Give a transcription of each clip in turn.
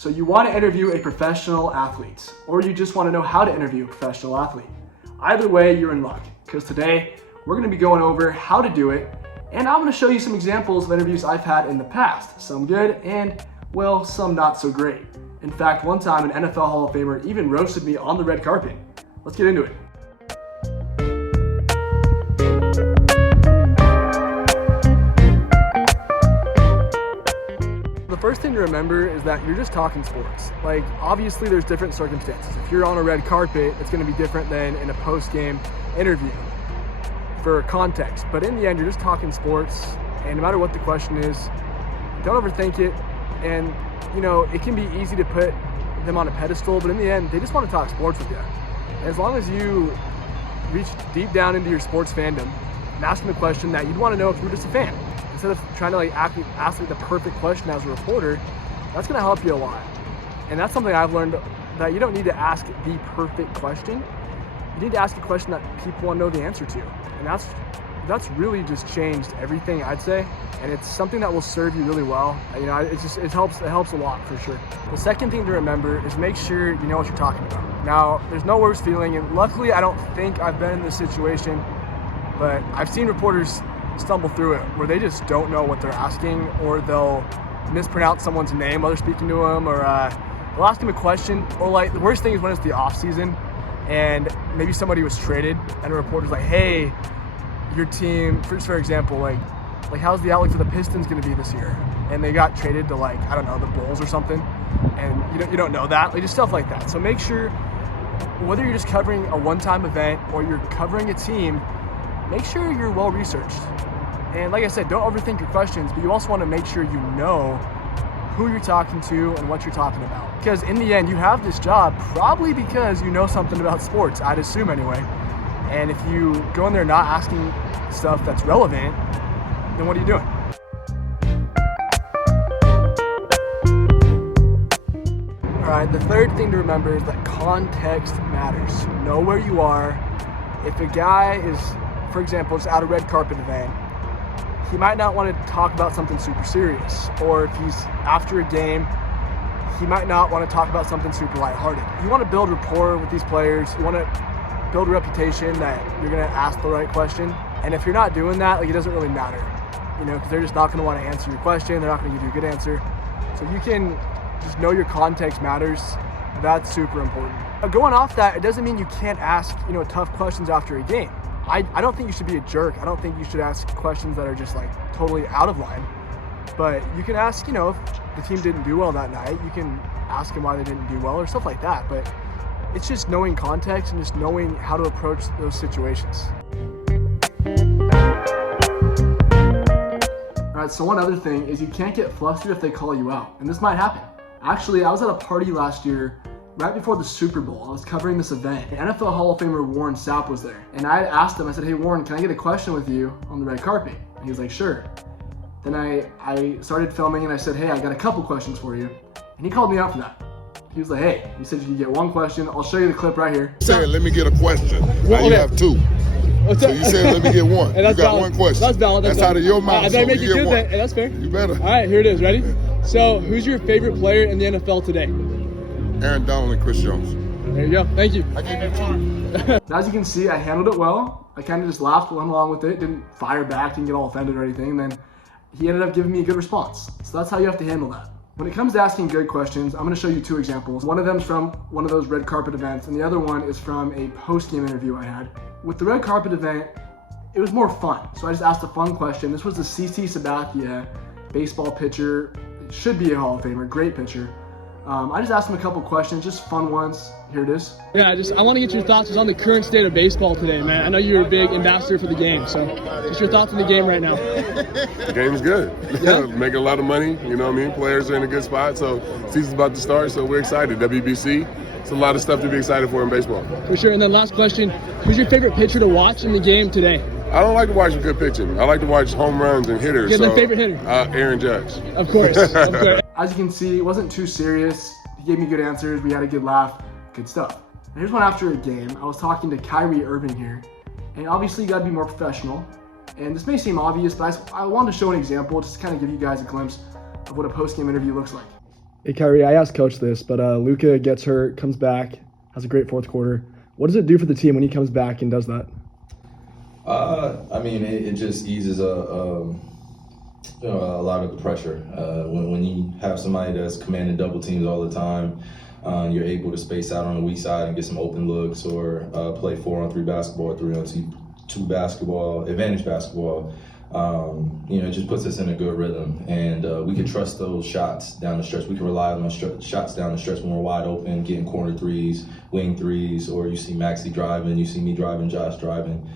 So you want to interview a professional athlete, or you just want to know how to interview a professional athlete. Either way, you're in luck, because today we're going to be going over how to do it, and I'm going to show you some examples of interviews I've had in the past, some good and, well, some not so great. In fact, one time an NFL Hall of Famer even roasted me on the red carpet. Let's get into it. The first thing to remember is that you're just talking sports. Like, obviously there's different circumstances. If you're on a red carpet, it's going to be different than in a post-game interview for context. But in the end, you're just talking sports, and no matter what the question is, don't overthink it. And, you know, it can be easy to put them on a pedestal, but in the end, they just want to talk sports with you. And as long as you reach deep down into your sports fandom and ask them a question that you'd want to know if you were just a fan, instead of trying to ask the perfect question as a reporter, that's going to help you a lot. And that's something I've learned, that you don't need to ask the perfect question. You need to ask a question that people want to know the answer to. And that's really just changed everything, I'd say. And it's something that will serve you really well. You know, it helps a lot for sure. The second thing to remember is make sure you know what you're talking about. Now, there's no worse feeling, and luckily I don't think I've been in this situation, but I've seen reporters stumble through it where they just don't know what they're asking, or they'll mispronounce someone's name while they're speaking to them, or they'll ask them a question. Or like, the worst thing is when it's the off season and maybe somebody was traded and a reporter's like, hey, your team, for example, like how's the outlook for the Pistons going to be this year? And they got traded to, like, I don't know, the Bulls or something, and you don't know that, like, just stuff like that. So make sure, whether you're just covering a one-time event or you're covering a team, make sure you're well researched. And like I said, don't overthink your questions, but you also want to make sure you know who you're talking to and what you're talking about. Because in the end, you have this job probably because you know something about sports, I'd assume anyway. And if you go in there not asking stuff that's relevant, then what are you doing? All right, the third thing to remember is that context matters. Know where you are. If a guy is, for example, just at a red carpet event, he might not want to talk about something super serious. Or if he's after a game, he might not want to talk about something super lighthearted. You want to build rapport with these players. You want to build a reputation that you're going to ask the right question. And if you're not doing that, like, it doesn't really matter, you know, because they're just not going to want to answer your question. They're not going to give you a good answer. So you can just know your context matters. That's super important. Going off that, it doesn't mean you can't ask, you know, tough questions after a game. I don't think you should be a jerk. I don't think you should ask questions that are just, like, totally out of line. But you can ask, you know, if the team didn't do well that night, you can ask them why they didn't do well or stuff like that. But it's just knowing context and just knowing how to approach those situations. All right, so one other thing is you can't get flustered if they call you out, and this might happen. Actually, I was at a party last year right before the Super Bowl. I was covering this event. The NFL Hall of Famer Warren Sapp was there, and I asked him, I said, hey Warren, can I get a question with you on the red carpet? And he was like, sure. Then I started filming and I said, hey, I got a couple questions for you. And he called me out for that. He was like, hey, he said you can get one question. I'll show you the clip right here. Said, let me get a question. Now you have two. So you said, let me get one. You got valid. One question. That's valid. That's out of your mouth. I better make it good then. Hey, that's fair. You better. All right, here it is. Ready? So, who's your favorite player in the NFL today? Aaron Donald and Chris Jones. There you go. Thank you. I gave you one. As you can see, I handled it well. I kind of just laughed, went along with it, didn't fire back, didn't get all offended or anything. And then he ended up giving me a good response. So that's how you have to handle that. When it comes to asking good questions, I'm going to show you two examples. One of them's from one of those red carpet events, and the other one is from a post-game interview I had. With the red carpet event, it was more fun. So I just asked a fun question. This was the CC Sabathia, baseball pitcher, should be a Hall of Famer, great pitcher. I just asked him a couple questions, just fun ones. Here it is. Yeah, I want to get your thoughts on the current state of baseball today, man. I know you're a big ambassador for the game, so just your thoughts on the game right now. The game's good. Yeah. Making a lot of money, you know what I mean? Players are in a good spot, so season's about to start, so we're excited. WBC, it's a lot of stuff to be excited for in baseball. For sure, and then last question, who's your favorite pitcher to watch in the game today? I don't like to watch good pitching. I like to watch home runs and hitters. Yeah, so, favorite hitter? Aaron Judge. Of course. As you can see, it wasn't too serious. He gave me good answers. We had a good laugh. Good stuff. And here's one after a game. I was talking to Kyrie Irving here. And obviously, you got to be more professional. And this may seem obvious, but I wanted to show an example just to kind of give you guys a glimpse of what a post-game interview looks like. Hey, Kyrie, I asked Coach this, but Luka gets hurt, comes back, has a great fourth quarter. What does it do for the team when he comes back and does that? I mean, it just eases a lot of the pressure. When you have somebody that's commanding double teams all the time, you're able to space out on the weak side and get some open looks, or play 4-on-3 basketball, 3-on-2 basketball, advantage basketball. It just puts us in a good rhythm, and we can trust those shots down the stretch. We can rely on those shots down the stretch when we're wide open, getting corner threes, wing threes, or you see Maxey driving, you see me driving, Josh driving.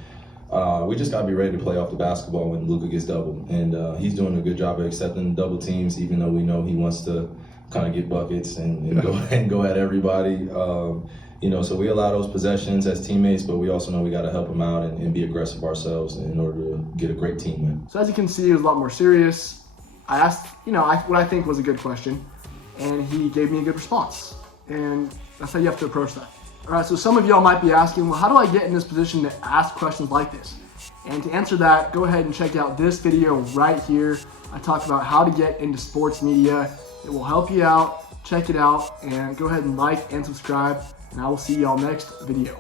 We just got to be ready to play off the basketball when Luka gets doubled, and he's doing a good job of accepting double teams, even though we know he wants to kind of get buckets and go at everybody. So we allow those possessions as teammates, but we also know we got to help him out and be aggressive ourselves in order to get a great team win. So as you can see, it was a lot more serious. I asked, what I think was a good question, and he gave me a good response. And that's how you have to approach that. All right, so some of y'all might be asking, well, how do I get in this position to ask questions like this? And to answer that, go ahead and check out this video right here. I talk about how to get into sports media. It will help you out. Check it out, and go ahead and like and subscribe, and I will see y'all next video.